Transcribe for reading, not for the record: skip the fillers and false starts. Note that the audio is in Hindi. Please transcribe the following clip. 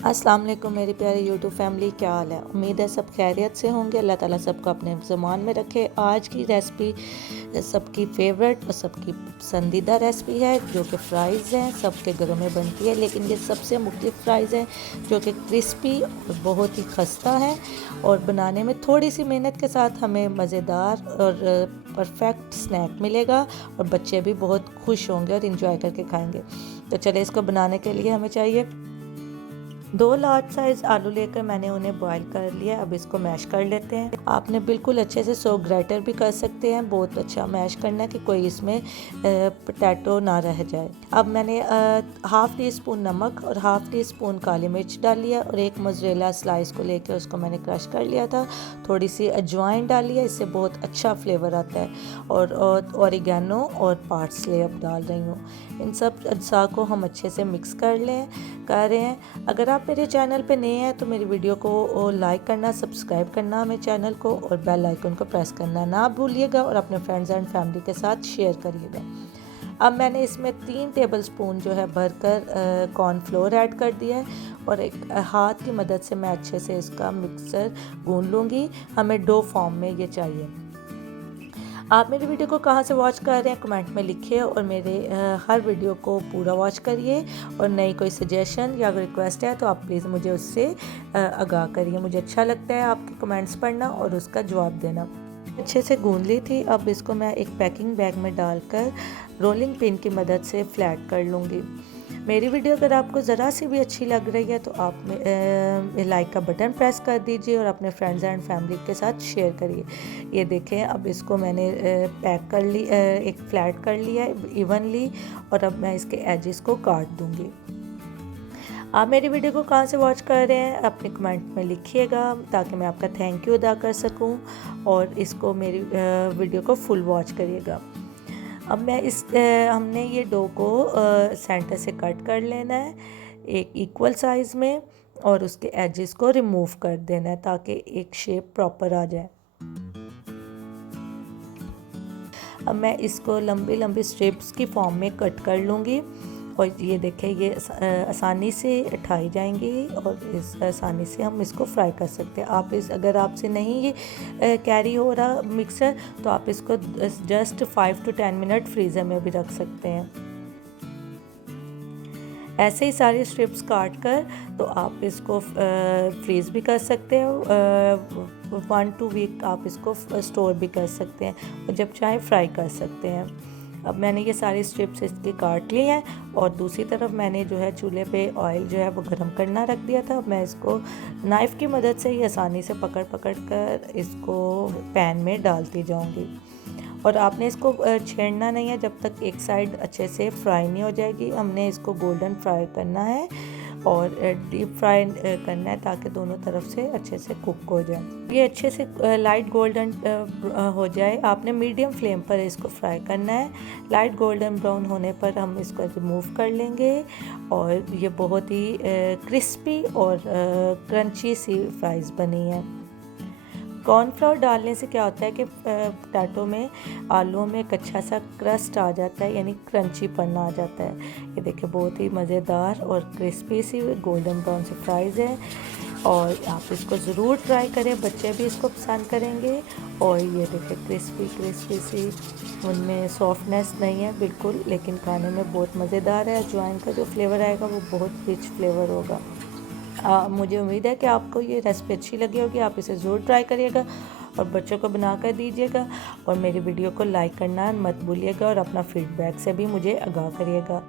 अस्सलाम वालेकुम मेरी प्यारी यूट्यूब फैमिली, क्या हाल है। उम्मीद है सब खैरियत से होंगे। अल्लाह ताला सबको अपने ज़मान में रखे। आज की रेसिपी सबकी फेवरेट और सबकी पसंदीदा रेसिपी है जो कि फ़्राइज़ हैं। सबके घरों में बनती है, लेकिन ये सबसे मुख्तलिफ फ़्राइज़ हैं जो कि क्रिस्पी और बहुत ही खस्ता है और बनाने में थोड़ी सी मेहनत के साथ हमें मज़ेदार और परफेक्ट स्नैक मिलेगा और बच्चे भी बहुत खुश होंगे और इन्जॉय करके खाएंगे। तो चलिए, इसको बनाने के लिए हमें चाहिए 2 लार्ज साइज़ आलू लेकर मैंने उन्हें बॉईल कर लिया। अब इसको मैश कर लेते हैं। आपने बिल्कुल अच्छे से सो ग्रेटर भी कर सकते हैं। बहुत अच्छा मैश करना है कि कोई इसमें पोटैटो ना रह जाए। अब मैंने हाफ़ टी स्पून नमक और हाफ़ टी स्पून काली मिर्च डाल लिया और एक मोज़रेला स्लाइस को लेकर उसको मैंने क्रश कर लिया था। थोड़ी सी अजवाइन डाली है, इससे बहुत अच्छा फ्लेवर आता है। और ऑरिगेनो और पार्सले अब डाल रही हूँ। इन सब अज्जा को हम अच्छे से मिक्स कर रहे हैं। अगर आप मेरे चैनल पे नए हैं तो मेरी वीडियो को लाइक करना, सब्सक्राइब करना मेरे चैनल को और बेल आइकन को प्रेस करना ना भूलिएगा और अपने फ्रेंड्स एंड फैमिली के साथ शेयर करिएगा। अब मैंने इसमें 3 टेबलस्पून जो है भरकर कॉर्नफ्लोर ऐड कर दिया है और एक हाथ की मदद से मैं अच्छे से इसका मिक्सचर गूंद लूँगी। हमें डो फॉर्म में ये चाहिए। आप मेरी वीडियो को कहाँ से वॉच कर रहे हैं कमेंट में लिखिए और मेरे हर वीडियो को पूरा वॉच करिए। और नई कोई सजेशन या रिक्वेस्ट है तो आप प्लीज़ मुझे उससे आगाह करिए। मुझे अच्छा लगता है आपके कमेंट्स पढ़ना और उसका जवाब देना। अच्छे से गूंद ली थी। अब इसको मैं एक पैकिंग बैग में डालकर रोलिंग पिन की मदद से फ्लैट कर लूँगी। मेरी वीडियो अगर आपको ज़रा सी भी अच्छी लग रही है तो आप लाइक का बटन प्रेस कर दीजिए और अपने फ्रेंड्स एंड फैमिली के साथ शेयर करिए। ये देखें, अब इसको मैंने पैक कर ली, एक फ्लैट कर लिया इवनली और अब मैं इसके एजेस को काट दूँगी। आप मेरी वीडियो को कहाँ से वॉच कर रहे हैं अपने कमेंट में लिखिएगा ताकि मैं आपका थैंक यू अदा कर सकूं और इसको मेरी वीडियो को फुल वॉच करिएगा। अब मैं हमने ये डो को सेंटर से कट कर लेना है एक इक्वल साइज़ में और उसके एजेस को रिमूव कर देना है ताकि एक शेप प्रॉपर आ जाए। अब मैं इसको लंबी लंबी स्ट्रिप्स की फॉर्म में कट कर लूँगी और ये देखें, ये आसानी से उठाई जाएंगी और इस आसानी से हम इसको फ्राई कर सकते हैं। अगर आपसे नहीं ये कैरी हो रहा मिक्सर तो आप इसको जस्ट 5 to 10 मिनट फ्रीज़र में भी रख सकते हैं। ऐसे ही सारी स्ट्रिप्स काट कर तो आप इसको फ्रीज़ भी कर सकते हो। 1-2 वीक आप इसको स्टोर भी कर सकते हैं और जब चाहे फ्राई कर सकते हैं। अब मैंने ये सारी स्ट्रिप्स इसकी काट ली हैं और दूसरी तरफ मैंने जो है चूल्हे पे ऑयल जो है वो गर्म करना रख दिया था। मैं इसको नाइफ़ की मदद से ही आसानी से पकड़ कर इसको पैन में डालती जाऊंगी और आपने इसको छेड़ना नहीं है जब तक एक साइड अच्छे से फ्राई नहीं हो जाएगी। हमने इसको गोल्डन फ्राई करना है और डीप फ्राई करना है ताकि दोनों तरफ से अच्छे से कुक हो जाए। ये अच्छे से लाइट गोल्डन हो जाए, आपने मीडियम फ्लेम पर इसको फ्राई करना है। लाइट गोल्डन ब्राउन होने पर हम इसको रिमूव कर लेंगे और ये बहुत ही क्रिस्पी और क्रंची सी फ्राइज़ बनी है। कॉर्नफ्लोर डालने से क्या होता है कि पोटैटो में, आलूओं में एक अच्छा सा क्रस्ट आ जाता है, यानी क्रंचीपन आ जाता है। ये देखिए, बहुत ही मज़ेदार और क्रिस्पी सी गोल्डन ब्राउन सी फ्राइज़ है और आप इसको ज़रूर ट्राई करें, बच्चे भी इसको पसंद करेंगे। और ये देखिए, क्रिस्पी सी, उनमें सॉफ्टनेस नहीं है बिल्कुल, लेकिन खाने में बहुत मज़ेदार है। अजवाइन का जो फ्लेवर आएगा वो बहुत रिच फ्लेवर होगा। मुझे उम्मीद है कि आपको ये रेसिपी अच्छी लगी होगी। आप इसे ज़रूर ट्राई करिएगा और बच्चों को बना कर दीजिएगा और मेरी वीडियो को लाइक करना मत भूलिएगा और अपना फीडबैक से भी मुझे आगाह करिएगा।